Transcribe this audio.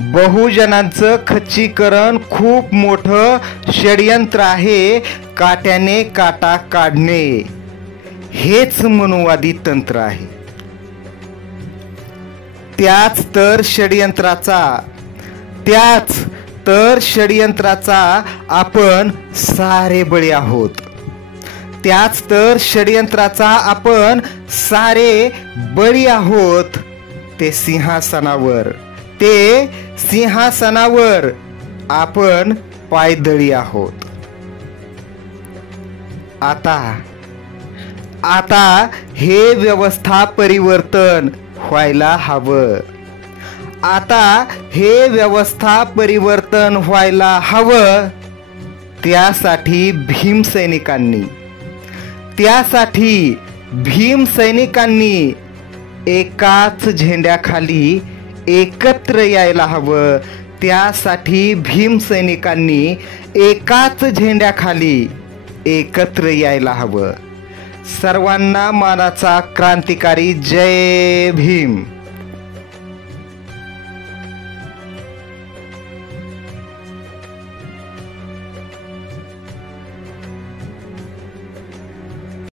बहुजनांचं खच्चीकरण खूप मोठं षडयंत्र आहे. काट्याने काटा काढणे हेच मनुवादी तंत्र आहे. त्याच तर षडयंत्राचा आपण सारे बळी आहोत. त्याच तर षडयंत्राचा आपण सारे बळी आहोत. ते सिंहासनावर आपण पायदळी आहोत. आता हे व्यवस्था परिवर्तन व्हायला हवं. त्यासाठी भीमसैनिकांनी एकाच झेंड्याखाली एकत्र यायला हवं. सर्वांना मानाचा क्रांतिकारी जय भीम.